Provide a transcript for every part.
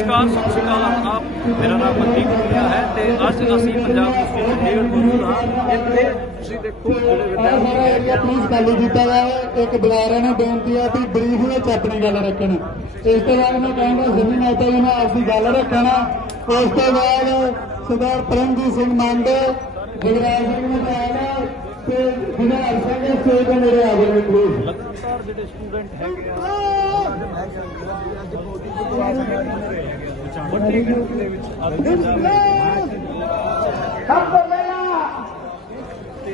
नमस्कार सत श्रीकाल आप मेरा नाम मनदीप गुप्ता है तो अज असी पंजाब चंडीगढ़ मौजूद हाँ इतने देखो प्लीज खाली किया जाए। एक बुलारे ने बेनती है भी ब्रीफ में अपनी गल रखनी। इस तो बाद मैं कहूँगा सिंधी नेता जी ने आपकी गल रखना। उस तो बाद सरदार परमजीत सिंह मांडे जगराज सिंह मटाला विधायक सिंह स्टेज पर मेरे आ गए प्लीज। लगातार जो स्टूडेंट है सब तो पहला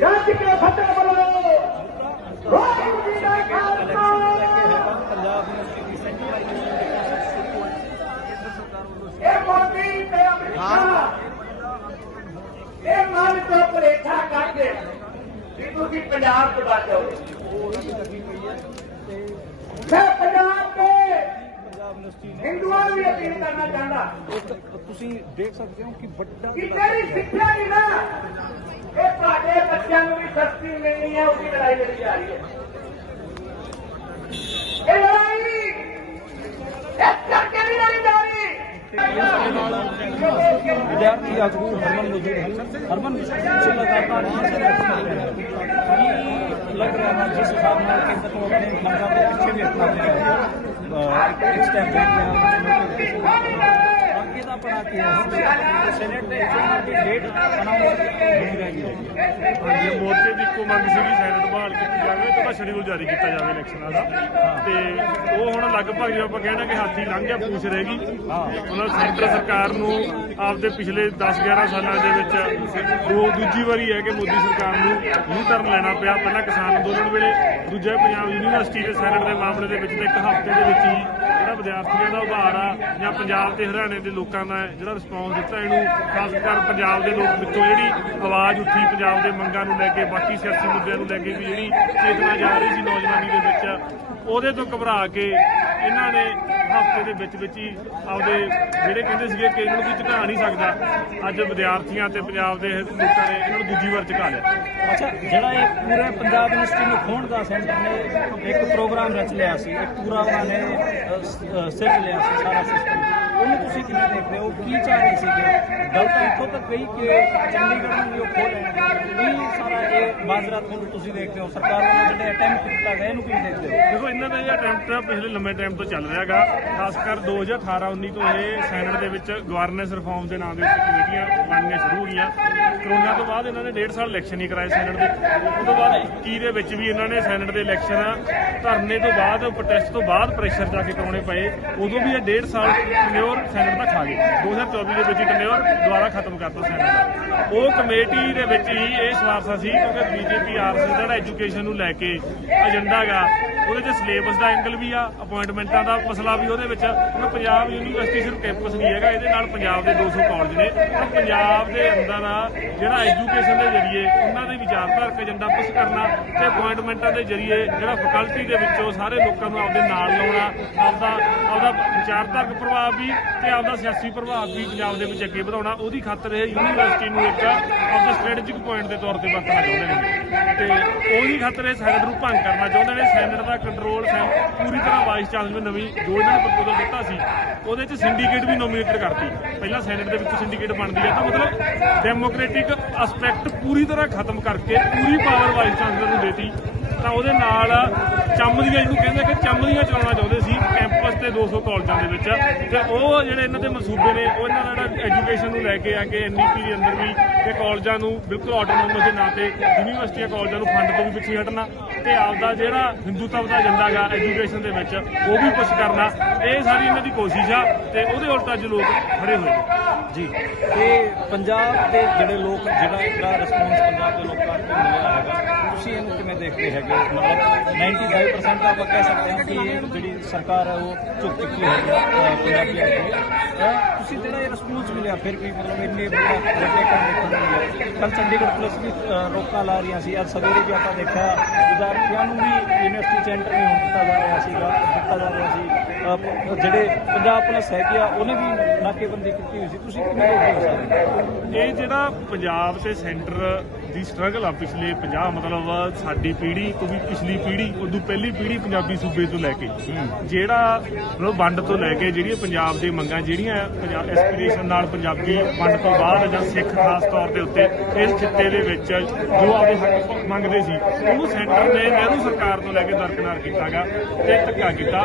राज्य के फतेह बोलो वाहिगुरू जी का खालसा ये मोदी ते अमित शाह ये मन को परेशान करके कि तुसी पंजाब से बात जाओ। मैं पंजाब के हिंदुओं भी अपील करना चाहता ਤੁਸੀਂ देख सकते हो कि ਵੱਡਾ कि तेरी शिक्षा ही ना ये ਤੁਹਾਡੇ ਬੱਚਿਆਂ ਨੂੰ भी सस्ती मिलनी है उसकी लड़ाई लड़ी जा रही है। ये लड़ाई इस करके नहीं लड़ी जा रही। विद्यार्थी आगू हरमन मौजूद है। हरमन पिछले लगातार लग रहा है जिस हिसाब से केंद्र को अपने खानसा के पीछे भी अपना एक स्टेप आगे का पड़ा के सेनेट ਦੇ ਡੇਟ ਅਨਾਉਂਸ ਹੋਣੀ ਰਹੀ ਹੈ। ਹਾਂਜੀ ਮੋਰਚੇ ਦੀ ਇੱਕੋ ਮੰਗ ਸੀਗੀ ਸੈਨੇਟ ਬਹਾਲ ਕੀਤੀ ਜਾਵੇ ਤੇ ਉਹਦਾ ਸ਼ਡਿਊਲ ਜਾਰੀ ਕੀਤਾ ਜਾਵੇ ਇਲੈਕਸ਼ਨਾਂ ਦਾ ਤੇ ਉਹ ਹੁਣ ਲਗਭਗ ਜਿਵੇਂ ਆਪਾਂ ਕਹਿਣਾ ਕਿ ਹਾਥੀ ਲੰਘ ਗਿਆ ਪੂਛ ਰਹਿ ਗਈ। ਉਹਨਾਂ ਸੈਂਟਰ ਸਰਕਾਰ ਨੂੰ ਆਪਦੇ ਪਿਛਲੇ 10-11 ਸਾਲਾਂ ਦੇ ਵਿੱਚ ਦੂਜੀ ਵਾਰੀ ਹੈ ਕਿ ਮੋਦੀ ਸਰਕਾਰ ਨੂੰ ਯੂ ਟਰਨ ਲੈਣਾ ਪਿਆ। ਪਹਿਲਾਂ ਕਿਸਾਨ ਅੰਦੋਲਨ ਵੇਲੇ, ਦੂਜਾ ਪੰਜਾਬ ਯੂਨੀਵਰਸਿਟੀ ਦੇ ਸੈਨੇਟ ਦੇ ਮਾਮਲੇ ਦੇ ਵਿੱਚ ਤੇ ਇੱਕ ਹਫ਼ਤੇ ਦੇ ਵਿੱਚ ਹੀ ਜਿਹੜਾ ਵਿਦਿਆਰਥੀਆਂ ਦਾ ਉਭਾਰ ਆ ਜਾਂ ਪੰਜਾਬ ਤੇ ਹਰਿਆਣੇ ਦੇ ਲੋਕਾਂ ਦਾ ਜਿਹੜਾ ਰਿਸਪੌਂਸ ਦਿੱਤਾ ਇਹਨੂੰ ਖਾਸ ਕਰ ਪੰਜਾਬ ਦੇ ਲੋਕ ਵਿੱਚੋਂ ਜਿਹੜੀ ਆਵਾਜ਼ ਉੱਠੀ ਪੰਜਾਬ ਦੇ ਮੰਗਾਂ ਨੂੰ ਲੈ ਕੇ ਬਾਕੀ ਸਿਆਸੀ ਮੁੱਦਿਆਂ ਨੂੰ ਲੈ ਕੇ ਵੀ ਜਿਹੜੀ ਚੇਤਨਾ ਜਾ ਰਹੀ ਸੀ ਨੌਜਵਾਨੀ ਦੇ ਵਿੱਚ ਉਹਦੇ ਤੋਂ ਘਬਰਾ ਕੇ ਇਹਨਾਂ ਨੇ ਹਫ਼ਤੇ ਦੇ ਵਿੱਚ ਹੀ ਆਪਦੇ ਜਿਹੜੇ ਕਹਿੰਦੇ ਸੀਗੇ ਕਿ ਇਹਨਾਂ ਨੂੰ ਕੋਈ ਝੁਕਾ ਨਹੀਂ ਸਕਦਾ ਅੱਜ ਵਿਦਿਆਰਥੀਆਂ ਤੇ ਪੰਜਾਬ ਦੇ ਲੋਕਾਂ ਨੇ ਇਹਨਾਂ ਨੂੰ ਦੂਜੀ ਵਾਰ ਝੁਕਾ ਲਿਆ। ਅੱਛਾ ਜਿਹੜਾ ਇਹ ਪੂਰੇ ਪੰਜਾਬ ਯੂਨੀਵਰਸਿਟੀ ਨੂੰ ਖੋਣ ਦਾ ਸੈਂਟਰ ਨੇ ਇੱਕ ਪ੍ਰੋਗਰਾਮ ਰਚ ਲਿਆ ਸੀ, ਇੱਕ ਪੂਰਾ ਉਹਨਾਂ ਨੇ ਸਿਰ ਲਿਆ ਸੀ ਸਾਰਾ ਸਿਸਟਮ, ਉਹਨੂੰ ਤੁਸੀਂ ਕਿਵੇਂ ਦੇਖਦੇ ਹੋ? ਕੀ ਚਾਹ ਰਹੇ ਸੀਗੇ? ਗੱਲ ਤਾਂ ਇੱਥੋਂ ਤੱਕ ਗਈ ਕਿ ਚੰਡੀਗੜ੍ਹ ਨੂੰ ਵੀ ਉਹ ਖੋਹ ਲੈਣਗੇ। ਕੀ ਸਾਰਾ ਇਹ ਮਾਜ਼ਰਾ ਤੁਹਾਨੂੰ ਤੁਸੀਂ ਦੇਖਦੇ ਹੋ? ਸਰਕਾਰ ਵੱਲੋਂ ਜਿਹੜੇ ਅਟੈਂਪਟ ਕੀਤਾ ਗਿਆ ਇਹਨੂੰ ਕਿਵੇਂ ਦੇਖਦੇ ਹੋ? ਦੇਖੋ ਇਹਨਾਂ ਦਾ ਇਹ ਅਟੈਂਪਟ ਪਿਛਲੇ ਲੰਮੇ ਟਾਈਮ ਤੋਂ ਚੱਲ ਰਿਹਾ ਗਾ। ਖਾਸ ਕਰ 2018-19 ਤੋਂ ਇਹ ਸੈਨੇਟ ਦੇ ਵਿੱਚ ਗਵਰਨੈਂਸ ਰਿਫਾਰਮ ਦੇ ਨਾਮ ਦੇ ਉੱਤੇ ਕਮੇਟੀਆਂ ਬਣਨੀਆਂ ਸ਼ੁਰੂ ਹੋ ਗਈਆਂ। ਕਰੋਨਾ ਤੋਂ ਬਾਅਦ ਇਹਨਾਂ ਨੇ 1.5 ਸਾਲ ਇਲੈਕਸ਼ਨ ਨਹੀਂ ਕਰਾਏ ਸੈਨੇਟ ਦੇ। ਉਸ ਤੋਂ ਬਾਅਦ 21 ਦੇ ਵਿੱਚ ਵੀ ਇਹਨਾਂ ਨੇ ਸੈਨੇਟ ਦੇ ਇਲੈਕਸ਼ਨ ਧਰਨੇ ਤੋਂ ਬਾਅਦ, ਪ੍ਰੋਟੈਸਟ ਤੋਂ ਬਾਅਦ ਪ੍ਰੈਸ਼ਰ ਜਾ ਕੇ ਕਰਾਉਣੇ ਪਏ। ਉਦੋਂ ਵੀ ਇਹ 1.5 ਸਾਲ ਟੈਨਿਓਰ ਸੈਨੇਟ ਦਾ ਖਾ ਗਏ। 2024 ਦੇ ਵਿੱਚ ਹੀ ਟੈਨਿਓਰ ਦੁਬਾਰਾ ਖਤਮ ਕਰਤਾ ਸੈਨੇਟ ਦਾ। ਉਹ ਕਮੇਟੀ ਦੇ ਵਿੱਚ ਹੀ ਇਹ ਸਵਾਰਥਾ ਸੀ ਕਿਉਂਕਿ ਬੀਜੇਪੀ ਆਰਐਸਐਸ ਜਿਹੜਾ ਐਜੂਕੇਸ਼ਨ ਨੂੰ ਲੈ ਕੇ ਏਜੰਡਾ ਗਾ ਉਹਦੇ 'ਚ ਸਿਲੇਬਸ ਦਾ ਐਂਗਲ ਵੀ ਆ, ਅਪਾਇੰਟਮੈਂਟਾਂ ਦਾ ਮਸਲਾ ਵੀ ਉਹਦੇ ਵਿੱਚ। ਕਿਉਂਕਿ ਪੰਜਾਬ ਯੂਨੀਵਰਸਿਟੀ ਸਿਰਫ ਕੈਂਪਸ ਨਹੀਂ ਹੈਗਾ, ਇਹਦੇ ਨਾਲ ਪੰਜਾਬ ਦੇ 200 ਕਾਲਜ ਨੇ। ਪਰ ਪੰਜਾਬ ਦੇ ਅੰਦਰ ਆ ਜਿਹੜਾ ਐਜੂਕੇਸ਼ਨ ਦੇ ਜ਼ਰੀਏ ਉਹਨਾਂ ਦੇ ਵਿਚਾਰਧਾਰਕ ਏਜੰਡਾ ਪੁਸ਼ ਕਰਨਾ ਤੇ ਅਪਾਇੰਟਮੈਂਟਾਂ ਦੇ ਜ਼ਰੀਏ ਜਿਹੜਾ ਫੈਕਲਟੀ ਦੇ ਵਿੱਚੋਂ ਸਾਰੇ ਲੋਕਾਂ ਨੂੰ ਆਪਦੇ ਨਾਲ ਲਾਉਣਾ, ਆਪਦਾ ਵਿਚਾਰਧਾਰਕ ਪ੍ਰਭਾਵ ਵੀ ਤੇ ਆਪਦਾ ਸਿਆਸੀ ਪ੍ਰਭਾਵ ਵੀ ਪੰਜਾਬ ਦੇ ਵਿੱਚ ਅੱਗੇ ਵਧਾਉਣਾ, ਉਹਦੀ ਖਾਤਰ ਇਹ ਯੂਨੀਵਰਸਿਟੀ ਨੂੰ ਇੱਕ ਆਪਦੇ ਸਟ੍ਰੈਟੇਜਿਕ ਪੁਆਇੰਟ ਦੇ ਤੌਰ ਤੇ ਵਰਤਣਾ ਚਾਹੁੰਦੇ ਨੇ ਤੇ ਉਹਦੀ ਖਾਤਰ ਇਹ ਸੈਨੇਟ ਨੂੰ ਭੰਗ ਕਰਨਾ ਚਾਹੁੰਦੇ ਨੇ। ਸੈਨੇਟ ਦਾ ਕੰਟਰੋਲ ਪੂਰੀ ਤਰ੍ਹਾਂ ਵਾਈਸ ਚਾਂਸਲਰ ਨਵੀਂ ਜੋ ਇਹਨਾਂ ਨੇ ਪ੍ਰਪੋਜ਼ਲ ਦਿੱਤਾ ਸੀ ਉਹਦੇ 'ਚ ਸਿੰਡੀਕੇਟ ਵੀ ਨੋਮੀਨੇਟਡ ਕਰਤੀ। ਪਹਿਲਾਂ ਸੈਨੇਟ ਦੇ ਵਿੱਚ ਸਿੰਡੀਕੇਟ ਬਣਦੀ ਹੈ ਤਾਂ ਮਤਲਬ ਡੈਮੋਕ੍ਰੈਟਿਕ ਐਸਪੈਕਟ ਪੂਰੀ ਤਰ੍ਹਾਂ ਖਤਮ ਕਰਕੇ ਪੂਰੀ ਪਾਵਰ ਵਾਈਸ ਚਾਂਸਲਰ ਨੂੰ ਦੇਤੀ। ਤਾਂ ਉਹਦੇ ਨਾਲ ਚੰਮਦੀਆਂ ਜਿਹਨੂੰ ਕਹਿੰਦੇ ਕਿ ਚੰਮਦੀਆਂ ਚਲਾਉਣਾ ਚਾਹੁੰਦੇ ਸੀ ਕੈਂਪਸ ਤੇ 200 ਕਾਲਜਾਂ ਦੇ ਵਿੱਚ। ਤੇ ਉਹ ਜਿਹੜੇ ਇਹਨਾਂ ਦੇ ਮਨਸੂਬੇ ਨੇ ਉਹ ਇਹਨਾਂ ਦਾ ਐਜੂਕੇਸ਼ਨ ਨੂੰ ਲੈ ਕੇ ਆ ਕੇ ਐਨਈਪੀ ਦੇ ਅੰਦਰ ਵੀ ਕਿ ਕਾਲਜਾਂ ਨੂੰ ਬਿਲਕੁਲ ਆਟੋਨੋਮਸ ਦੇ ਨਾਂ ਤੇ ਯੂਨੀਵਰਸਿਟੀਆਂ ਕਾਲਜਾਂ ਨੂੰ ਫੰਡ ਤੋਂ ਵੀ ਪਿੱਛੇ ਹਟਣਾ ਤੇ ਆਪਦਾ ਜਿਹੜਾ ਹਿੰਦੂਤਵ ਦਾ ਏਜੰਡਾ ਗਾ ਐਜੂਕੇਸ਼ਨ ਦੇ ਵਿੱਚ ਉਹ ਵੀ ਪੁਸ਼ ਕਰਨਾ, ਇਹ ਸਾਰੀ ਇਹਨਾਂ ਦੀ ਕੋਸ਼ਿਸ਼ ਆ ਤੇ ਉਹਦੇ ਉਲਟ ਅੱਜ ਲੋਕ ਖੜੇ ਹੋਏ ਨੇ ਜੀ। ਤੇ ਪੰਜਾਬ ਦੇ ਜਿਹੜੇ ਲੋਕ ਜਿਹੜਾ ਇਹਦਾ ਰਿਸਪੌਂਸ ਪੰਜਾਬ ਦੇ ਲੋਕਾਂ ਨੂੰ ਮਿਲਿਆ ਹੈਗਾ ਤੁਸੀਂ ਇਹਨੂੰ ਕਿਵੇਂ ਦੇਖਦੇ ਹੈਗੇ? ਮਤਲਬ 95% ਤਾਂ ਆਪਾਂ ਕਹਿ ਸਕਦੇ ਹਾਂ ਕਿ ਜਿਹੜੀ ਸਰਕਾਰ ਹੈ ਉਹ ਝੁਕ ਚੁੱਕੀ ਹੈ ਪੰਜਾਬੀਆਂ ਦੀ। ਤੁਸੀਂ ਜਿਹੜਾ ਇਹ ਰਿਸਪੌਂਸ ਮਿਲਿਆ ਫਿਰ ਵੀ ਮਤਲਬ ਇੰਨੇ ਵੱਡਾ ਦੇਖਣ ਨੂੰ ਮਿਲਿਆ। ਕੱਲ੍ਹ ਚੰਡੀਗੜ੍ਹ ਪੁਲਿਸ ਵੀ ਰੋਕਾਂ ਲਾ ਰਹੀਆਂ ਸੀ। ਅੱਜ ਸਵੇਰੇ ਵੀ ਆਪਾਂ ਦੇਖਿਆ ਵਿਦਿਆਰਥੀਆਂ ਨੂੰ ਵੀ ਯੂਨੀਵਰਸਿਟੀ 'ਚ ਐਂਟਰ ਨਹੀਂ ਹੋਣ ਦਿੱਤਾ ਜਾ ਰਿਹਾ ਸੀ। ਜਿਹੜੇ ਪੰਜਾਬ ਪੁਲਿਸ ਹੈਗੀ ਆ ਉਹਨੇ ਵੀ ਨਾਕੇਬੰਦੀ ਕੀਤੀ ਹੋਈ ਸੀ। ਤੁਸੀਂ ਕਿਵੇਂ ਦੇਖਦੇ ਹੋ? ਇਹ ਜਿਹੜਾ ਪੰਜਾਬ ਤੇ ਸੈਂਟਰ ਦੀ ਸਟਰਗਲ ਆ ਪਿਛਲੇ 50 ਮਤਲਬ ਸਾਡੀ ਪੀੜ੍ਹੀ ਤੋਂ ਵੀ ਪਿਛਲੀ ਪੀੜ੍ਹੀ ਉਦੋਂ ਪਹਿਲੀ ਪੀੜ੍ਹੀ ਪੰਜਾਬੀ ਸੂਬੇ ਤੋਂ ਲੈ ਕੇ ਜਿਹੜਾ ਮਤਲਬ ਵੰਡ ਤੋਂ ਲੈ ਕੇ ਜਿਹੜੀਆਂ ਪੰਜਾਬ ਦੇ ਮੰਗਾਂ ਜਿਹੜੀਆਂ ਐਸਪੀਰੇਸ਼ਨ ਨਾਲ ਪੰਜਾਬੀ ਵੰਡ ਤੋਂ ਬਾਅਦ ਜਾਂ ਸਿੱਖ ਖਾਸ ਤੌਰ ਦੇ ਉੱਤੇ ਇਸ ਖਿੱਤੇ ਦੇ ਵਿੱਚ ਜੋ ਆਪਦੇ ਹੱਕ ਮੰਗਦੇ ਸੀ ਉਹਨੂੰ ਸੈਂਟਰ ਨੇ ਨਹਿਰੂ ਸਰਕਾਰ ਤੋਂ ਲੈ ਕੇ ਦਰਕਿਨਾਰ ਕੀਤਾਗਾ ਤੇ ਧੱਕਾ ਕੀਤਾ।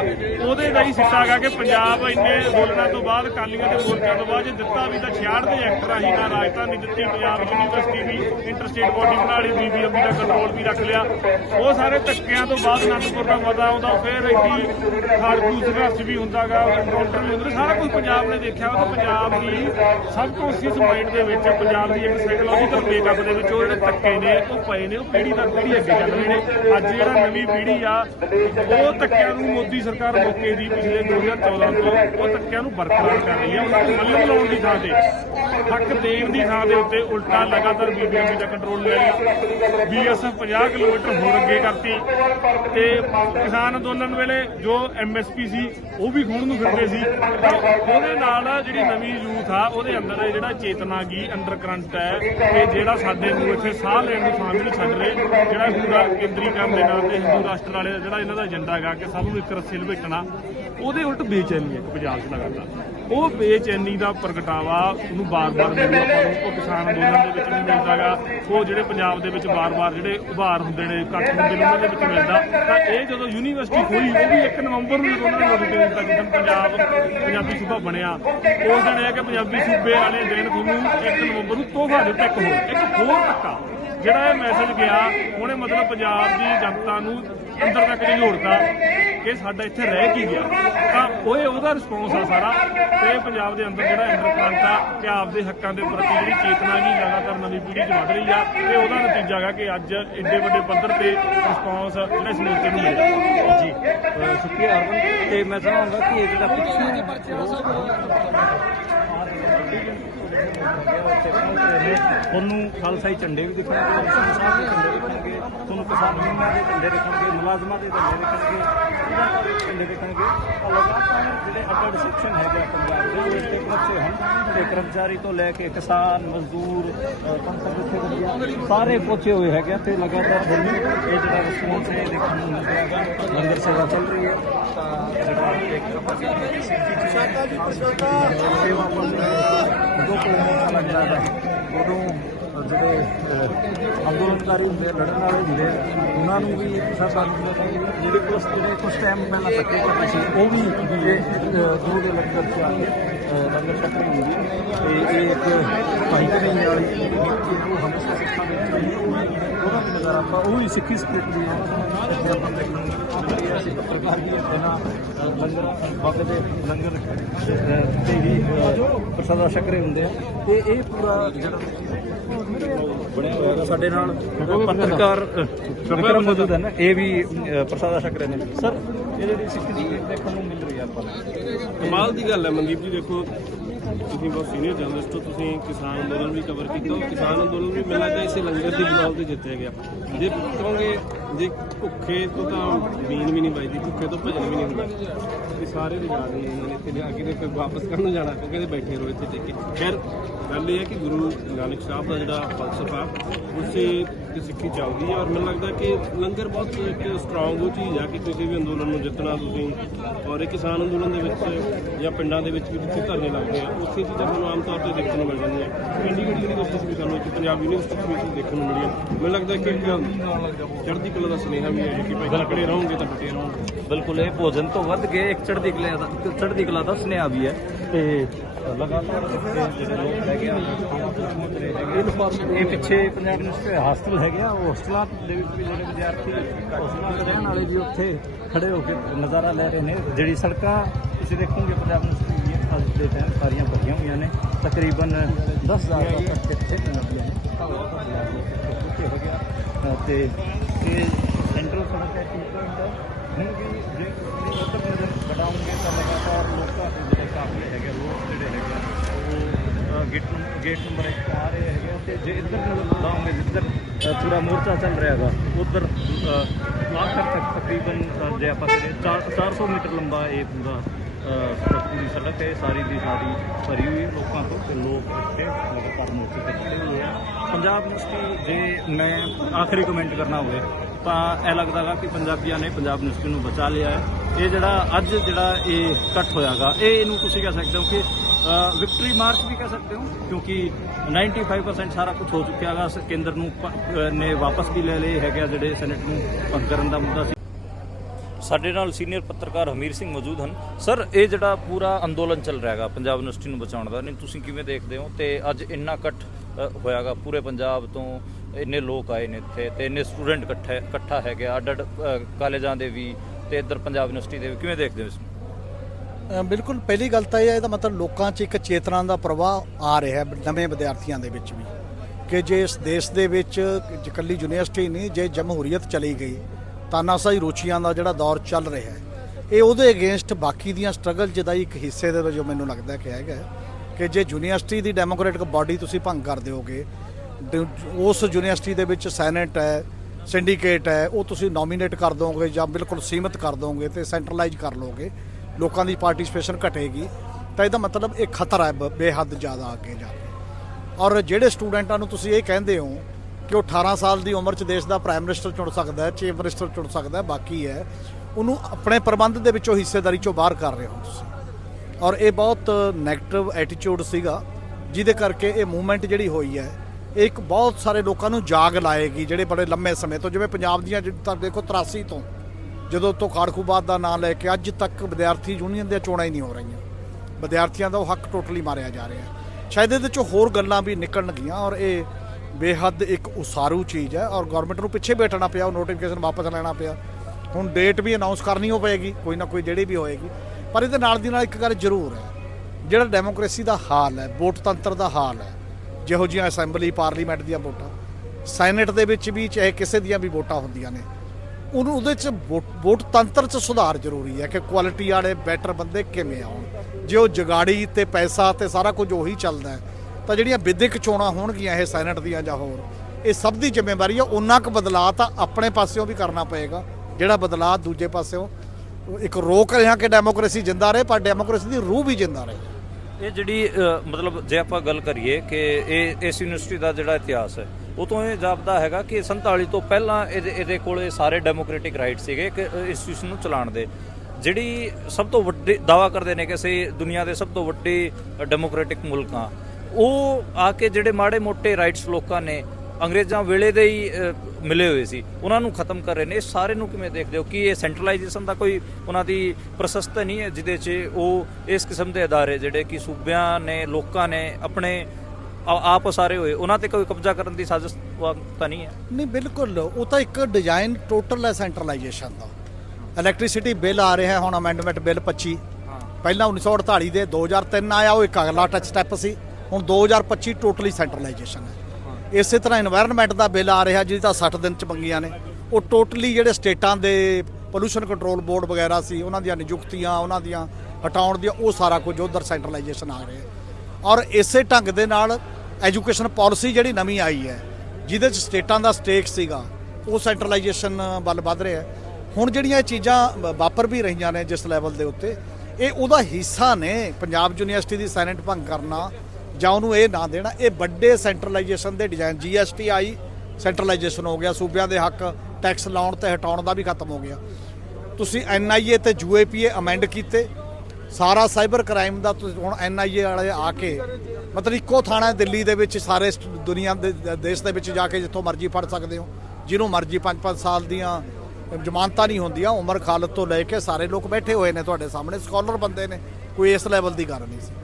ਉਹਦੇ ਦਾ ਹੀ ਸਿੱਟਾ ਗਾ ਕਿ ਪੰਜਾਬ ਇੰਨੇ ਅੰਦੋਲਨਾਂ ਤੋਂ ਬਾਅਦ ਅਕਾਲੀਆਂ ਦੇ ਮੋਰਚਿਆਂ ਤੋਂ ਬਾਅਦ ਜੇ ਦਿੱਤਾ ਵੀ ਤਾਂ 66 ਦੇ ਐਕਟ ਰਾਹੀਂ ਨਾ ਰਾਜਧਾਨੀ ਦਿੱਤੀ, ਪੰਜਾਬ ਯੂਨੀਵਰਸਿਟੀ ਵੀ ਇੰਟਰਸਟੇਟ ਬੋਡੀ ਬਣਾ ਲਈ, BBMP ਦਾ ਕੰਟਰੋਲ ਵੀ ਰੱਖ ਲਿਆ। ਉਹ ਸਾਰੇ ਧੱਕਿਆਂ ਤੋਂ ਬਾਅਦ ਅਨੰਦਪੁਰ ਦਾ ਮਤਾ ਆਉਂਦਾ, ਫਿਰ ਇੱਡੀ ਖਾੜਕੂ ਸੰਘਰਸ਼ ਵੀ ਹੁੰਦਾਗਾ, ਕਾਊਂਟਰ ਵੀ ਹੁੰਦਾ, ਸਾਰਾ ਕੁਝ ਪੰਜਾਬ ਨੇ ਦੇਖਿਆ। ਉਹ ਪੰਜਾਬ ਦੀ ਸਬਕੌਂਸ਼ੀਅਸ ਮਾਈਂਡ ਦੇ ਵਿੱਚ ਪੰਜਾਬ ਦੀ ਇੱਕ ਸਾਈਕੋਲੋਜੀਕਲ ਮੇਕਅਪ ਦੇ ਵਿੱਚ ਉਹ ਜਿਹੜੇ ਧੱਕੇ ਨੇ ਉਹ ਪਏ ਨੇ, ਉਹ ਪੀੜ੍ਹੀ ਦਰ ਪੀੜ੍ਹੀ ਅੱਗੇ ਚੱਲ ਰਹੇ ਨੇ। ਅੱਜ ਜਿਹੜਾ ਨਵੀਂ ਪੀੜ੍ਹੀ ਆ ਉਹ ਧੱਕਿਆਂ ਨੂੰ ਮੋਦੀ ਸਰਕਾਰ ਮੌਕੇ ਦੀ ਪਿਛਲੇ 2014 ਤੋਂ ਉਹ ਧੱਕਿਆਂ ਨੂੰ ਬਰਕਰਾਰ ਕਰ ਰਹੀ ਹੈ। ਉਹਨਾਂ ਨੂੰ ਮੱਲਮ ਲਾਉਣ ਦੀ ਥਾਂ ਤੇ ਹੱਕ ਦੇਣ ਦੀ ਥਾਂ ਦੇ ਉੱਤੇ ਉਲਟਾ ਲਗਾਤਾਰ BBMP ਦਾ ਕੰਟਰੋਲ ਲੈ ਲਿਆ। BSF 50 ਕਿਲੋਮੀਟਰ ਹੋਰ ਅੱਗੇ ਕਰਤੀ ਤੇ ਕਿਸਾਨ ਅੰਦੋਲਨ ਵੇਲੇ ਜੋ MSP ਸੀ ਉਹ ਵੀ ਖੂਨ ਨੂੰ ਫਿਰਦੇ ਸੀ। ਉਹਦੇ ਨਾਲ ਜਿਹੜੀ ਨਵੀਂ ਯੂਥ ਆ ਉਹਦੇ ਅੰਦਰ ਜਿਹੜਾ ਚੇਤਨਾ ਗੀ ਅੰਡਰ ਕਰੰਟ ਹੈ ਕਿ ਜਿਹੜਾ ਸਾਡੇ ਨੂੰ ਇੱਥੇ ਸਾਹ ਲੈਣ ਨੂੰ ਥਾਂ ਵੀ ਨਹੀਂ ਛੱਡ ਰਹੇ। ਜਿਹੜਾ ਪੂਰਾ ਕੇਂਦਰੀਕਰਨ ਦੇ ਨਾਂ ਤੇ ਹਿੰਦੂ ਰਾਸ਼ਟਰ ਵਾਲੇ ਜਿਹੜਾ ਇਹਨਾਂ ਦਾ ਏਜੰਡਾ ਹੈਗਾ ਕਿ ਸਭ ਨੂੰ ਇੱਕ ਰੱਸੇ ਲਪੇਟਣਾ, ਉਹਦੇ ਉਲਟ ਬੇਚੈਨੀ ਹੈ ਪੰਜਾਬ 'ਚ ਲਗਾਤਾਰ। ਉਹ ਬੇਚੈਨੀ ਦਾ ਪ੍ਰਗਟਾਵਾ ਉਹਨੂੰ ਬਾਰ-ਬਾਰ ਮਿਲੂ ਆਪਾਂ ਨੂੰ। ਉਹ ਕਿਸਾਨ ਅੰਦੋਲਨ ਦੇ ਵਿੱਚ ਵੀ ਮਿਲਦਾਗਾ, ਉਹ ਜਿਹੜੇ ਪੰਜਾਬ ਦੇ ਵਿੱਚ ਬਾਰ-ਬਾਰ ਜਿਹੜੇ ਉਭਾਰ ਹੁੰਦੇ ਨੇ ਇਕੱਠ ਹੁੰਦੇ ਨੇ ਉਹਨਾਂ ਦੇ ਵਿੱਚ ਮਿਲਦਾ। ਤਾਂ ਇਹ ਜਦੋਂ ਯੂਨੀਵਰਸਿਟੀ ਖੋਲੀ ਉਹ ਵੀ 1 ਨਵੰਬਰ ਨੂੰ ਉਹਨਾਂ ਨੇ ਨੋਟੀਫਿਕੇਸ਼ਨ ਦਿੱਤਾ ਜਦੋਂ ਪੰਜਾਬ ਪੰਜਾਬੀ ਸੂਬਾ ਬਣਿਆ। ਉਸ ਦਿਨ ਇਹ ਕਿ ਪੰਜਾਬੀ ਸੂਬੇ ਵਾਲੇ ਦਿਨ ਤੁਹਾਨੂੰ 1 ਨਵੰਬਰ ਨੂੰ ਤੋਹਫਾ ਦਿੱਤਾ ਇੱਕ ਹੋਰ ਧੱਕਾ ਜਿਹੜਾ ਇਹ ਮੈਸੇਜ ਗਿਆ ਉਹਨੇ ਮਤਲਬ ਪੰਜਾਬ ਦੀ ਜਨਤਾ ਨੂੰ ਅੰਦਰ ਤੱਕ ਝੰਜੋੜਤਾ ਕਿ ਸਾਡਾ ਇੱਥੇ ਰਹਿ ਕੀ ਗਿਆ। ਤਾਂ ਉਹਦਾ ਰਿਸਪੌਂਸ ਆ ਸਾਰਾ ਤੇ ਪੰਜਾਬ ਦੇ ਅੰਦਰ ਜਿਹੜਾ ਅੰਡਰ ਕਰੰਟ ਆ ਕਿ ਆਪਦੇ ਹੱਕਾਂ ਦੇ ਪ੍ਰਤੀ ਜਿਹੜੀ ਚੇਤਨਾ ਗੀ ਲਗਾਤਾਰ ਨਵੀਂ ਪੀੜ੍ਹੀ 'ਚ ਵੱਧ ਰਹੀ ਆ ਤੇ ਉਹਦਾ ਨਤੀਜਾ ਹੈਗਾ ਕਿ ਅੱਜ ਏਡੇ ਵੱਡੇ ਪੱਧਰ ਤੇ ਰਿਸਪੌਂਸ ਜਿਹੜਾ ਇਸ ਮੋਰਚੇ ਨੂੰ ਮਿਲਿਆ। ਜੀ ਸ਼ੁਕਰੀਆ ਅਰਵਿੰਦ। ਤੇ ਮੈਂ ਚਾਹਾਂਗਾ ਕਿ ਇਹ ਜਿਹੜਾ ਪਿੱਛੇ ਤੁਹਾਨੂੰ ਖਾਲਸਾਈ ਝੰਡੇ ਵੀ ਦਿਖਣਗੇ, ਨਿਸ਼ਾਨ ਸਾਹਿਬ ਦੇ ਝੰਡੇ ਦਿਖਣਗੇ, ਤੁਹਾਨੂੰ ਕਿਸਾਨ ਯੂਨੀਅਨਾਂ ਦੇ ਝੰਡੇ ਦਿਖਣਗੇ, ਮੁਲਾਜ਼ਮਾਂ ਦੇ ਝੰਡੇ ਦਿਖਣਗੇ। ਲਗਾਤਾਰ ਜਿਹੜੇ ਅੱਡ ਸੈਕਸ਼ਨ ਹੈਗੇ ਪੰਜਾਬ ਦੇ ਉਹ ਇੱਥੇ ਪਹੁੰਚੇ ਹਨ ਤੇ ਕਰਮਚਾਰੀ ਤੋਂ ਲੈ ਕੇ ਕਿਸਾਨ ਮਜ਼ਦੂਰ ਜਥੇਬੰਦੀਆਂ ਸਾਰੇ ਪਹੁੰਚੇ ਹੋਏ ਹੈਗੇ ਤੇ ਲਗਾਤਾਰ ਤੁਹਾਨੂੰ ਇਹ ਜਿਹੜਾ ਰਿਸਪੌਂਸ ਹੈ ਦੇਖਣ ਨੂੰ ਮਿਲ ਰਿਹਾ ਹੈਗਾ। ਲੰਗਰ ਸੇਵਾ ਚੱਲ ਰਹੀ ਹੈ ਤਾਂ ਜਿਹੜਾ ਇੱਕ ਸੇਵਾ ਉਦੋਂ ਤੋਂ ਲੱਗਦਾ ਹੈ ਉਦੋਂ ਜਿਹੜੇ ਅੰਦੋਲਨਕਾਰੀ ਹੁੰਦੇ ਲੜਨ ਵਾਲੇ ਹੁੰਦੇ ਉਹਨਾਂ ਨੂੰ ਵੀ ਜਿਹੜੇ ਕੁਛ ਟਾਈਮ ਪਹਿਲਾਂ ਧੱਕੇ ਕਰਦੇ ਸੀ ਉਹ ਵੀ ਗੁਰੂ ਦੇ ਲੰਗਰ 'ਚ ਆ ਕੇ ਲੰਗਰ ਛਕਣੀ ਹੁੰਦੀ ਤੇ ਇਹ ਇੱਕ ਭਾਈਚਾਰੇ ਵਾਲੀ ਉਹ ਹਮੇਸ਼ਾ ਸਿੱਖਾਂ ਵਿੱਚ ਉਹਦਾ ਵੀ ਨਜ਼ਾਰਾ ਆਪਾਂ ਉਹ ਵੀ ਸਿੱਖੀ ਸਪਿਰਿਟ ਦੀ ਆਪਾਂ ਦੇਖਣ ਨੂੰ ਅਸੀਂ ਪੱਤਰਕਾਰ ਵੀ ਇਹਨਾਂ ਲੰਗਰ ਬਾਬੇ ਦੇ ਲੰਗਰ ਤੇ ਹੀ ਪ੍ਰਸ਼ਾਦਾ ਛਕ ਰਹੇ ਹੁੰਦੇ ਆ ਤੇ ਇਹ ਪੂਰਾ ਜਿਹੜਾ ਬਣਿਆ ਹੋਇਆ ਸਾਡੇ ਨਾਲ ਪੱਤਰਕਾਰ ਵਿਕਰਮ ਮੌਜੂਦ ਹੈ ਨਾ, ਇਹ ਵੀ ਪ੍ਰਸ਼ਾਦਾ ਛਕ ਰਹੇ ਨੇ। ਸਰ ਇਹ ਜਿਹੜੀ ਸਿੱਖੀ ਸਪਿਰਿਟ ਦੇਖਣ ਨੂੰ ਮਿਲ ਰਹੀ ਹੈ ਆਪਾਂ ਨੂੰ, ਕਮਾਲ ਦੀ ਗੱਲ ਹੈ ਮਨਦੀਪ ਜੀ। ਦੇਖੋ ਤੁਸੀਂ ਬਹੁਤ ਸੀਨੀਅਰ ਜਰਨਲਿਸਟ ਹੋ, ਤੁਸੀਂ ਕਿਸਾਨ ਅੰਦੋਲਨ ਵੀ ਕਵਰ ਕੀਤਾ। ਕਿਸਾਨ ਅੰਦੋਲਨ ਵੀ ਮੈਨੂੰ ਲੱਗਦਾ ਇਸੇ ਲੰਗਰ ਦੀ ਬਦੌਲਤ ਤੇ ਜਿੱਤਿਆ ਗਿਆ। ਜੇ ਕਹੋਗੇ ਜੇ ਭੁੱਖੇ ਤੋਂ ਤਾਂ ਬੀਨ ਵੀ ਨਹੀਂ ਵੱਜਦੀ, ਭੁੱਖੇ ਤੋਂ ਭਜਨ ਵੀ ਨਹੀਂ ਹੁੰਦਾ। ਇਹ ਸਾਰੇ ਦੇ ਜਾ ਰਹੇ ਇਹਨਾਂ ਨੇ ਇੱਥੇ ਜਾ ਕੇ ਤੇ ਫਿਰ ਵਾਪਸ ਕਰਨ ਨੂੰ ਜਾਣਾ ਕਿਉਂਕਿ ਬੈਠੇ ਰਹੋ ਇੱਥੇ ਟਿਕ ਕੇ। ਖੈਰ ਗੱਲ ਇਹ ਹੈ ਕਿ ਗੁਰੂ ਨਾਨਕ ਸਾਹਿਬ ਦਾ ਜਿਹੜਾ ਫਲਸਫਾ ਉਸੇ ਤੇ ਸਿੱਖੀ ਚੱਲਦੀ ਹੈ ਔਰ ਮੈਨੂੰ ਲੱਗਦਾ ਕਿ ਲੰਗਰ ਬਹੁਤ ਇੱਕ ਸਟਰੋਂਗ ਉਹ ਚੀਜ਼ ਆ ਕਿ ਕਿਸੇ ਵੀ ਅੰਦੋਲਨ ਨੂੰ ਜਿੱਤਣਾ ਤੁਸੀਂ। ਔਰ ਇਹ ਕਿਸਾਨ ਅੰਦੋਲਨ ਦੇ ਵਿੱਚ ਜਾਂ ਪਿੰਡਾਂ ਦੇ ਵਿੱਚ ਵੀ ਜਿੱਥੇ ਧਰਨੇ ਲੱਗਦੇ ਆ ਉੱਥੇ ਚੀਜ਼ਾਂ ਸਾਨੂੰ ਆਮ ਤੌਰ ਤੇ ਦੇਖਣ ਨੂੰ ਮਿਲ ਜਾਂਦੀਆਂ। ਚੰਡੀਗੜ੍ਹ ਯੂਨੀਵਰਸਿਟੀ ਵੀ ਸਾਨੂੰ ਇੱਕ ਪੰਜਾਬ ਯੂਨੀਵਰਸਿਟੀ ਵੀ ਦੇਖਣ ਨੂੰ ਮਿਲੀ। ਮੈਨੂੰ ਲੱਗਦਾ ਕਿ ਚੜ੍ਹਦੀ ਕਲਾ ਦਾ ਸੁਨੇਹਾ ਵੀ ਹੈ ਕਿ ਭਾਈ ਤਕੜੇ ਰਹੋਗੇ ਤਾਂ ਡਟੇ ਰਹੋਗੇ। ਬਿਲਕੁਲ ਇਹ ਭੋਜਨ ਤੋਂ ਵੱਧ ਕੇ ਇੱਕ ਚੜ੍ਹਦੀ ਕਲਾ ਦਾ ਸੁਨੇਹਾ ਵੀ ਹੈ ਤੇ ਲਗਾਤਾਰ ਜਿਹੜੇ ਲੋਕ ਹੈਗੇ ਆ ਇਹ ਪਿੱਛੇ ਪੰਜਾਬ ਯੂਨੀਵਰਸਿਟੀ ਹਾਸਟਲ ਹੈਗੇ ਆ, ਉਹ ਹੋਸਟਲਾਂ ਦੇ ਵਿੱਚ ਵੀ ਜਿਹੜੇ ਵਿਦਿਆਰਥੀ ਹੋਸਟਲਾਂ ਦੇ ਰਹਿਣ ਵਾਲੇ ਵੀ ਉੱਥੇ ਖੜੇ ਹੋ ਕੇ ਨਜ਼ਾਰਾ ਲੈ ਰਹੇ ਨੇ। ਜਿਹੜੀ ਸੜਕਾਂ ਤੁਸੀਂ ਦੇਖੋਗੇ ਪੰਜਾਬ ਯੂਨੀਵਰਸਿਟੀ ਦੀਆਂ ਅੱਜ ਦੇ ਟਾਈਮ ਸਾਰੀਆਂ ਭਰੀਆਂ ਹੋਈਆਂ ਨੇ, ਤਕਰੀਬਨ 10,000 ਤੱਕ ਇੱਥੇ ਪੰਜਾਬੀਆਂ ਨੇ ਹੋ ਗਿਆ ਤੇ ਇਹ ਸੈਂਟਰਲ ਸੜਕ ਹੈ ਹੁਣ ਵੀ ਜੇ ਉੱਧਰ ਵਧਾਉਂਗੇ ਤਾਂ ਲਗਾਤਾਰ ਲੋਕਾਂ ਦੇ ਜਿਹੜੇ ਕਾਫਲੇ ਹੈਗੇ ਲੋਕ ਜਿਹੜੇ ਹੈਗੇ ਉਹ ਗੇਟ ਨੰਬਰ 1 ਤੋਂ ਆ ਰਹੇ ਹੈਗੇ ਤੇ ਜੇ ਇੱਧਰ ਨੂੰ ਵਧਾਉਂਗੇ ਜਿੱਧਰ ਪੂਰਾ ਮੋਰਚਾ ਚੱਲ ਰਿਹਾ ਹੈਗਾ ਉੱਧਰ ਆਖਰ ਤੱਕ ਤਕਰੀਬਨ ਜੇ ਆਪਾਂ 400 ਮੀਟਰ ਲੰਬਾ ਇਹ ਪੂਰਾ पूरी सड़क है सारी की सारी भरी हुई है लोगों को तो लोग इतने लगातार मोर्चे पर खड़े हुए हैं। पंजाब यूनिवर्सिटी जे मैं आखिरी कमेंट करना होवे तो यह लगता है कि पंजाबियों ने पंजाब यूनिवर्सिटी को बचा लिया है। ये जड़ा अज जड़ा ये इकट्ठ होयागा ये तुसीं कह सकते हो कि विक्ट्री मार्च भी कह सकते हो क्योंकि 95% सारा कुछ हो चुका है। केंद्र ने वापस भी ले लए है ਜਿਹੜੇ ਸੈਨੇਟ ਨੂੰ ਭੰਗ ਕਰਨ ਦਾ ਮੁੱਦਾ ਸੀ। ਸਾਡੇ ਨਾਲ ਸੀਨੀਅਰ ਪੱਤਰਕਾਰ ਹਮੀਰ ਸਿੰਘ ਮੌਜੂਦ ਹਨ। ਸਰ ਇਹ ਜਿਹੜਾ ਪੂਰਾ ਅੰਦੋਲਨ ਚੱਲ ਰਿਹਾ ਹੈਗਾ ਪੰਜਾਬ ਯੂਨੀਵਰਸਿਟੀ ਨੂੰ ਬਚਾਉਣ ਦਾ ਨਹੀਂ ਤੁਸੀਂ ਕਿਵੇਂ ਦੇਖਦੇ ਹੋ ਤੇ ਅੱਜ ਇੰਨਾ ਇਕੱਠ ਹੋਇਆਗਾ ਪੂਰੇ ਪੰਜਾਬ ਤੋਂ ਇੰਨੇ ਲੋਕ ਆਏ ਨੇ ਇੱਥੇ ਤੇ ਇੰਨੇ ਸਟੂਡੈਂਟ ਇਕੱਠਾ ਹੈਗਾ ਅੱਡ ਕਾਲਜਾਂ ਦੇ ਵੀ ਤੇ ਇੱਧਰ ਪੰਜਾਬ ਯੂਨੀਵਰਸਿਟੀ ਦੇ ਵੀ ਕਿਵੇਂ ਦੇਖਦੇ ਹੋ ਇਸ ਨੂੰ? ਬਿਲਕੁਲ ਪਹਿਲੀ ਗੱਲ ਤਾਂ ਇਹ ਹੈ ਇਹਦਾ ਮਤਲਬ ਲੋਕਾਂ 'ਚ ਇੱਕ ਚੇਤਨਾ ਦਾ ਪ੍ਰਵਾਹ ਆ ਰਿਹਾ ਹੈ ਨਵੇਂ ਵਿਦਿਆਰਥੀਆਂ ਦੇ ਵਿੱਚ ਵੀ ਕਿ ਜੇ ਇਸ ਦੇਸ਼ ਦੇ ਵਿੱਚ ਇਕੱਲੀ ਯੂਨੀਵਰਸਿਟੀ ਨਹੀਂ ਜੇ ਜਮਹੂਰੀਅਤ ਚਲੀ ਗਈ ਤਾਨਾਸ਼ਾਹੀ ਰੁਚੀਆਂ ਦਾ ਜਿਹੜਾ ਦੌਰ ਚੱਲ ਰਿਹਾ ਹੈ ਇਹ ਉਹਦੇ ਅਗੇਂਸਟ ਬਾਕੀ ਦੀਆਂ ਸਟਰਗਲ ਜਿਹਦਾ ਇੱਕ ਹਿੱਸੇ ਦੇ ਵਜੋਂ ਮੈਨੂੰ ਲੱਗਦਾ ਕਿ ਹੈਗਾ ਕਿ ਜੇ ਯੂਨੀਵਰਸਿਟੀ ਦੀ ਡੈਮੋਕ੍ਰੈਟਿਕ ਬਾਡੀ ਤੁਸੀਂ ਭੰਗ ਕਰ ਦਿਓਗੇ ਉਸ ਯੂਨੀਵਰਸਿਟੀ ਦੇ ਵਿੱਚ ਸੈਨੇਟ ਹੈ ਸਿੰਡੀਕੇਟ ਹੈ ਉਹ ਤੁਸੀਂ ਨੋਮੀਨੇਟ ਕਰ ਦੋਗੇ ਜਾਂ ਬਿਲਕੁਲ ਸੀਮਿਤ ਕਰ ਦੋਗੇ ਤੇ ਸੈਂਟਰਲਾਈਜ਼ ਕਰ ਲੋਗੇ ਲੋਕਾਂ ਦੀ ਪਾਰਟਿਸਿਪੇਸ਼ਨ ਘਟੇਗੀ ਤਾਂ ਇਹਦਾ ਮਤਲਬ ਇਹ ਖਤਰਾ ਹੈ ਬੇਹੱਦ ਜ਼ਿਆਦਾ ਅੱਗੇ ਜਾ ਕੇ। ਔਰ ਜਿਹੜੇ ਸਟੂਡੈਂਟਾਂ ਨੂੰ ਤੁਸੀਂ ਇਹ ਕਹਿੰਦੇ ਹੋ ਕਿ ਉਹ 18 ਸਾਲ ਦੀ ਉਮਰ 'ਚ ਦੇਸ਼ ਦਾ ਪ੍ਰਾਈਮ ਮਿਨਿਸਟਰ ਚੁਣ ਸਕਦਾ ਹੈ ਚੀਫ ਮਿਨਿਸਟਰ ਚੁਣ ਸਕਦਾ ਹੈ ਬਾਕੀ ਹੈ ਉਹਨੂੰ ਆਪਣੇ ਪ੍ਰਬੰਧ ਦੇ ਵਿੱਚੋਂ ਹਿੱਸੇਦਾਰੀ 'ਚੋਂ ਬਾਹਰ ਕਰ ਰਹੇ ਹੋ ਤੁਸੀਂ ਔਰ ਇਹ ਬਹੁਤ ਨੈਗੇਟਿਵ ਐਟੀਟਿਊਡ ਸੀਗਾ ਜਿਹਦੇ ਕਰਕੇ ਇਹ ਮੂਵਮੈਂਟ ਜਿਹੜੀ ਹੋਈ ਹੈ ਇਹ ਇੱਕ ਬਹੁਤ ਸਾਰੇ ਲੋਕਾਂ ਨੂੰ ਜਾਗ ਲਾਏਗੀ ਜਿਹੜੇ ਬੜੇ ਲੰਮੇ ਸਮੇਂ ਤੋਂ ਜਿਵੇਂ ਪੰਜਾਬ ਦੀਆਂ ਤਾਂ ਦੇਖੋ 83 ਤੋਂ ਜਦੋਂ ਤੋਂ ਖਾੜਕੂਬਾਦ ਦਾ ਨਾਂ ਲੈ ਕੇ ਅੱਜ ਤੱਕ ਵਿਦਿਆਰਥੀ ਯੂਨੀਅਨ ਦੀਆਂ ਚੋਣਾਂ ਹੀ ਨਹੀਂ ਹੋ ਰਹੀਆਂ ਵਿਦਿਆਰਥੀਆਂ ਦਾ ਉਹ ਹੱਕ ਟੋਟਲੀ ਮਾਰਿਆ ਜਾ ਰਿਹਾ ਸ਼ਾਇਦ ਇਹਦੇ 'ਚੋਂ ਹੋਰ ਗੱਲਾਂ ਵੀ ਨਿਕਲਣਗੀਆਂ ਔਰ ਇਹ ਬੇਹੱਦ ਇੱਕ ਉਸਾਰੂ ਚੀਜ਼ ਹੈ ਔਰ ਗਵਰਨਮੈਂਟ ਨੂੰ ਪਿੱਛੇ ਬੈਠਣਾ ਪਿਆ ਉਹ ਨੋਟੀਫਿਕੇਸ਼ਨ ਵਾਪਸ ਲੈਣਾ ਪਿਆ ਹੁਣ ਡੇਟ ਵੀ ਅਨਾਉਂਸ ਕਰਨੀ ਹੋ ਪਏਗੀ ਕੋਈ ਨਾ ਕੋਈ ਜਿਹੜੀ ਵੀ ਹੋਏਗੀ ਪਰ ਇਹਦੇ ਨਾਲ ਦੀ ਨਾਲ ਇੱਕ ਗੱਲ ਜ਼ਰੂਰ ਹੈ ਜਿਹੜਾ ਡੈਮੋਕ੍ਰੇਸੀ ਦਾ ਹਾਲ ਹੈ ਵੋਟ ਤੰਤਰ ਦਾ ਹਾਲ ਹੈ ਜਿਹੋ ਜਿਹੀਆਂ ਅਸੈਂਬਲੀ ਪਾਰਲੀਮੈਂਟ ਦੀਆਂ ਵੋਟਾਂ ਸੈਨੇਟ ਦੇ ਵਿੱਚ ਵੀ ਚਾਹੇ ਕਿਸੇ ਦੀਆਂ ਵੀ ਵੋਟਾਂ ਹੁੰਦੀਆਂ ਨੇ ਉਹਨੂੰ ਉਹਦੇ 'ਚ ਵੋਟ ਤੰਤਰ 'ਚ ਸੁਧਾਰ ਜ਼ਰੂਰੀ ਹੈ ਕਿ ਕੁਆਲਿਟੀ ਵਾਲੇ ਬੈਟਰ ਬੰਦੇ ਕਿਵੇਂ ਆਉਣ ਜੇ ਉਹ ਜਗਾੜੀ ਤੇ ਪੈਸਾ ਤੇ ਸਾਰਾ ਕੁਝ ਉਹੀ ਚੱਲਦਾ ਹੈ ਤਾਂ ਜਿਹੜੀਆਂ ਵਿਦਿਅਕ ਚੋਣਾਂ ਹੋਣਗੀਆਂ ਇਹ ਸੈਨੇਟ ਦੀਆਂ ਜਾਂ ਹੋਰ ਇਹ ਸਭ ਦੀ ਜ਼ਿੰਮੇਵਾਰੀ ਹੈ ਉਹਨਾਂ ਕੁ ਬਦਲਾਅ ਤਾਂ ਆਪਣੇ ਪਾਸਿਓਂ ਵੀ ਕਰਨਾ ਪਏਗਾ ਜਿਹੜਾ ਬਦਲਾਅ ਦੂਜੇ ਪਾਸਿਓਂ ਇੱਕ ਰੋਕ ਰਿਹਾ ਕਿ ਡੈਮੋਕ੍ਰੇਸੀ ਜਿੰਦਾ ਰਹੇ ਪਰ ਡੈਮੋਕ੍ਰੇਸੀ ਦੀ ਰੂਹ ਵੀ ਜਿੰਦਾ ਰਹੇ ਇਹ ਜਿਹੜੀ ਮਤਲਬ ਜੇ ਆਪਾਂ ਗੱਲ ਕਰੀਏ ਕਿ ਇਹ ਇਸ ਯੂਨੀਵਰਸਿਟੀ ਦਾ ਜਿਹੜਾ ਇਤਿਹਾਸ ਹੈ ਉਹ ਤੋਂ ਇਹ ਜਾਪਦਾ ਹੈਗਾ ਕਿ 47 ਤੋਂ ਪਹਿਲਾਂ ਇਹਦੇ ਕੋਲ ਸਾਰੇ ਡੈਮੋਕ੍ਰੈਟਿਕ ਰਾਈਟ ਸੀਗੇ ਕਿ ਇੰਸਟੀਟਿਊਸ਼ਨ ਨੂੰ ਚਲਾਉਣ ਦੇ ਜਿਹੜੀ ਸਭ ਤੋਂ ਵੱਡੀ ਦਾਅਵਾ ਕਰਦੇ ਨੇ ਕਿ ਅਸੀਂ ਦੁਨੀਆ ਦੇ ਸਭ ਤੋਂ ਵੱਡੀ ਡੈਮੋਕ੍ਰੈਟਿਕ ਮੁਲਕ ਹਾਂ ਉਹ ਆ ਕੇ ਜਿਹੜੇ ਮਾੜੇ ਮੋਟੇ ਰਾਈਟਸ ਲੋਕਾਂ ਨੇ ਅੰਗਰੇਜ਼ਾਂ ਵੇਲੇ ਦੇ ਹੀ ਮਿਲੇ ਹੋਏ ਸੀ ਉਹਨਾਂ ਨੂੰ ਖਤਮ ਕਰ ਰਹੇ ਨੇ। ਇਸ ਸਾਰੇ ਨੂੰ ਕਿਵੇਂ ਦੇਖਦੇ ਹੋ ਕਿ ਇਹ ਸੈਂਟਰਲਾਈਜੇਸ਼ਨ ਦਾ ਕੋਈ ਉਹਨਾਂ ਦੀ ਪ੍ਰੋਸੈਸ ਤਾਂ ਨਹੀਂ ਹੈ ਜਿਹਦੇ 'ਚ ਉਹ ਇਸ ਕਿਸਮ ਦੇ ਅਦਾਰੇ ਜਿਹੜੇ ਕਿ ਸੂਬਿਆਂ ਨੇ ਲੋਕਾਂ ਨੇ ਆਪਣੇ ਆਪ ਉਸਾਰੇ ਹੋਏ ਉਹਨਾਂ ਤੇ ਕੋਈ ਕਬਜ਼ਾ ਕਰਨ ਦੀ ਸਾਜ਼ਿਸ਼ ਤਾਂ ਨਹੀਂ ਹੈ? ਨਹੀਂ ਬਿਲਕੁਲ ਉਹ ਤਾਂ ਇੱਕ ਡਿਜ਼ਾਈਨ ਟੋਟਲ ਹੈ ਸੈਂਟਰਲਾਈਜੇਸ਼ਨ ਦਾ। ਇਲੈਕਟ੍ਰਿਸਿਟੀ ਬਿੱਲ ਆ ਰਿਹਾ ਹੁਣ ਅਮੈਂਡਮੈਂਟ ਬਿੱਲ 25 ਪਹਿਲਾਂ 1948 ਦੇ 2003 ਆਇਆ ਉਹ ਇੱਕ ਅਗਲਾ ਟੱਚ ਸਟੈਪ ਸੀ ਹੁਣ 2025 ਟੋਟਲੀ ਸੈਂਟਰਲਾਈਜੇਸ਼ਨ ਹੈ। ਇਸੇ ਤਰ੍ਹਾਂ ਇਨਵਾਇਰਨਮੈਂਟ ਦਾ ਬਿੱਲ ਆ ਰਿਹਾ ਜਿਹਦੀ ਤਾਂ 60 ਦਿਨ 'ਚ ਮੰਗੀਆਂ ਨੇ ਉਹ ਟੋਟਲੀ ਜਿਹੜੇ ਸਟੇਟਾਂ ਦੇ ਪੋਲੂਸ਼ਨ ਕੰਟਰੋਲ ਬੋਰਡ ਵਗੈਰਾ ਸੀ ਉਹਨਾਂ ਦੀਆਂ ਨਿਯੁਕਤੀਆਂ ਉਹਨਾਂ ਦੀਆਂ ਹਟਾਉਣ ਦੀਆਂ ਉਹ ਸਾਰਾ ਕੁਝ ਉਧਰ ਸੈਂਟਰਲਾਈਜੇਸ਼ਨ ਆ ਰਿਹਾ ਔਰ ਇਸੇ ਢੰਗ ਦੇ ਨਾਲ ਐਜੂਕੇਸ਼ਨ ਪਾਲਿਸੀ ਜਿਹੜੀ ਨਵੀਂ ਆਈ ਹੈ ਜਿਹਦੇ 'ਚ ਸਟੇਟਾਂ ਦਾ ਸਟੇਕ ਸੀਗਾ ਉਹ ਸੈਂਟਰਲਾਈਜੇਸ਼ਨ ਵੱਲ ਵੱਧ ਰਿਹਾ ਹੁਣ ਜਿਹੜੀਆਂ ਇਹ ਚੀਜ਼ਾਂ ਵਾਪਰ ਵੀ ਰਹੀਆਂ ਨੇ ਜਿਸ ਲੈਵਲ ਦੇ ਉੱਤੇ ਇਹ ਉਹਦਾ ਹਿੱਸਾ ਨੇ ਪੰਜਾਬ ਯੂਨੀਵਰਸਿਟੀ ਦੀ ਸੈਨੇਟ ਭੰਗ ਕਰਨਾ ਜਾਂ ਉਹਨੂੰ ਇਹ ਨਾ ਦੇਣਾ ਇਹ ਵੱਡੇ ਸੈਂਟਰਲਾਈਜੇਸ਼ਨ ਦੇ ਡਿਜ਼ਾਈਨ GST ਆਈ ਸੈਂਟਰਲਾਈਜੇਸ਼ਨ ਹੋ ਗਿਆ ਸੂਬਿਆਂ ਦੇ ਹੱਕ ਟੈਕਸ ਲਾਉਣ ਤੇ ਹਟਾਉਣ ਦਾ ਵੀ ਖਤਮ ਹੋ ਗਿਆ ਤੁਸੀਂ NIA ਤੇ UAPA ਅਮੈਂਡ ਕੀਤੇ ਸਾਰਾ ਸਾਈਬਰ ਕ੍ਰਾਈਮ ਦਾ ਤੁਸੀਂ ਹੁਣ NIA ਵਾਲੇ ਆ ਕੇ ਮਤਲਬ ਇੱਕੋ ਥਾਣਾ ਦਿੱਲੀ ਦੇ ਵਿੱਚ ਸਾਰੇ ਦੁਨੀਆ ਦੇ ਦੇਸ਼ ਦੇ ਵਿੱਚ ਜਾ ਕੇ ਜਿੱਥੋਂ ਮਰਜ਼ੀ ਫੜ ਸਕਦੇ ਹੋ ਜਿਹਨੂੰ ਮਰਜ਼ੀ 5-5 ਸਾਲ ਦੀਆਂ ਜ਼ਮਾਨਤਾਂ ਨਹੀਂ ਹੁੰਦੀਆਂ ਉਮਰ ਖਾਲਤ ਤੋਂ ਲੈ ਕੇ ਸਾਰੇ ਲੋਕ ਬੈਠੇ ਹੋਏ ਨੇ ਤੁਹਾਡੇ ਸਾਹਮਣੇ ਸਕਾਲਰ ਬੰਦੇ ਨੇ ਕੋਈ ਇਸ ਲੈਵਲ ਦੀ ਗੱਲ ਨਹੀਂ ਸੀ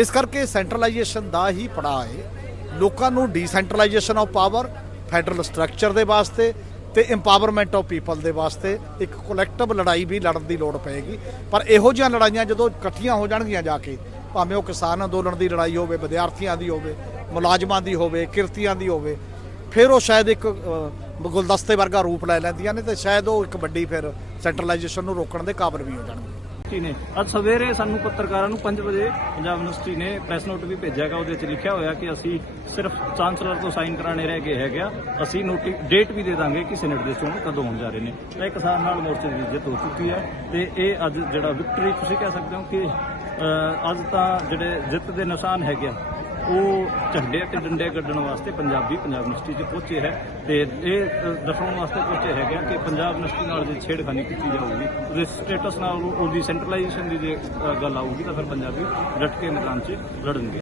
ਇਸ ਕਰਕੇ ਸੈਂਟਰਲਾਈਜੇਸ਼ਨ ਦਾ ਹੀ ਪੜਾਅ ਹੈ ਲੋਕਾਂ ਨੂੰ ਡੀਸੈਂਟਰਲਾਈਜੇਸ਼ਨ ਆਫ ਪਾਵਰ ਫੈਡਰਲ ਸਟਰਕਚਰ ਦੇ ਵਾਸਤੇ ਤੇ ਇੰਪਾਵਰਮੈਂਟ ਆਫ ਪੀਪਲ ਦੇ ਵਾਸਤੇ ਇੱਕ ਕਲੈਕਟਿਵ ਲੜਾਈ ਵੀ ਲੜਨ ਦੀ ਲੋੜ ਪਏਗੀ ਪਰ ਇਹੋ ਜਿਹੀਆਂ ਲੜਾਈਆਂ ਜਦੋਂ ਇਕੱਠੀਆਂ ਹੋ ਜਾਣਗੀਆਂ ਜਾ ਕੇ ਭਾਵੇਂ ਉਹ ਕਿਸਾਨ ਅੰਦੋਲਨ ਦੀ ਲੜਾਈ ਹੋਵੇ ਵਿਦਿਆਰਥੀਆਂ ਦੀ ਹੋਵੇ ਮੁਲਾਜ਼ਮਾਂ ਦੀ ਹੋਵੇ ਕਿਰਤੀਆਂ ਦੀ ਹੋਵੇ ਫਿਰ ਉਹ ਸ਼ਾਇਦ ਇੱਕ ਗੁਲਦਸਤੇ ਵਰਗਾ ਰੂਪ ਲੈ ਲੈਂਦੀਆਂ ਨੇ ਤੇ ਸ਼ਾਇਦ ਉਹ ਇੱਕ ਵੱਡੀ ਫਿਰ ਸੈਂਟਰਲਾਈਜੇਸ਼ਨ ਨੂੰ ਰੋਕਣ ਦੇ ਕਾਬਲ ਵੀ ਹੋ ਜਾਣਗੇ। ਯੂਨੀਵਰਸਿਟੀ ਨੇ ਅੱਜ ਸਵੇਰੇ ਸਾਨੂੰ ਪੱਤਰਕਾਰਾਂ ਨੂੰ 5 ਵਜੇ ਪੰਜਾਬ ਯੂਨੀਵਰਸਿਟੀ ਨੇ ਪ੍ਰੈਸ ਨੋਟ ਵੀ ਭੇਜਿਆ ਗਾ। ਉਹਦੇ 'ਚ ਲਿਖਿਆ ਹੋਇਆ ਕਿ ਅਸੀਂ ਸਿਰਫ ਚਾਂਸਲਰ ਤੋਂ ਸਾਈਨ ਕਰਾਣੇ ਰਹਿ ਗਏ ਹੈਗੇ ਆ, ਅਸੀਂ ਡੇਟ ਵੀ ਦੇ ਦਾਂਗੇ ਕਿ ਸੈਨੇਟ ਦੇ ਚੋਣ ਕਦੋਂ ਹੋਣ ਜਾ ਰਹੇ ਨੇ। ਤਾਂ ਇੱਕ ਹਿਸਾਬ ਨਾਲ ਮੋਰਚੇ ਦੀ ਜਿੱਤ ਹੋ ਚੁੱਕੀ ਹੈ ਤੇ ਇਹ ਅੱਜ ਜਿਹੜਾ ਵਿਕਟਰੀ ਤੁਸੀਂ ਕਹਿ ਸਕਦੇ ਹੋ ਕਿ ਅੱਜ ਤਾਂ ਜਿਹੜੇ ਜਿੱਤ ਦੇ ਨਿਸ਼ਾਨ ਹੈਗੇ ਆ ਉਹ ਝੰਡੇ ਤੇ ਡੰਡੇ ਕੱਢਣ ਵਾਸਤੇ ਪੰਜਾਬ ਯੂਨੀਵਰਸਿਟੀ 'ਚ ਪਹੁੰਚੇ ਹੈ ਤੇ ਇਹ ਦਰਸਾਉਣ ਵਾਸਤੇ ਪਹੁੰਚੇ ਹੈਗੇ ਆ ਕਿ ਪੰਜਾਬ ਯੂਨੀਵਰਸਿਟੀ ਨਾਲ ਜੇ ਛੇੜਖਾਨੀ ਕੀਤੀ ਜਾਊਗੀ, ਉਹਦੇ ਸਟੇਟਸ ਨਾਲ ਉਹਦੀ ਸੈਂਟਰਲਾਈਜੇਸ਼ਨ ਦੀ ਜੇ ਗੱਲ ਆਊਗੀ ਤਾਂ ਫਿਰ ਪੰਜਾਬੀ ਡਟ ਕੇ ਮੈਦਾਨ 'ਚ ਲੜਨਗੇ।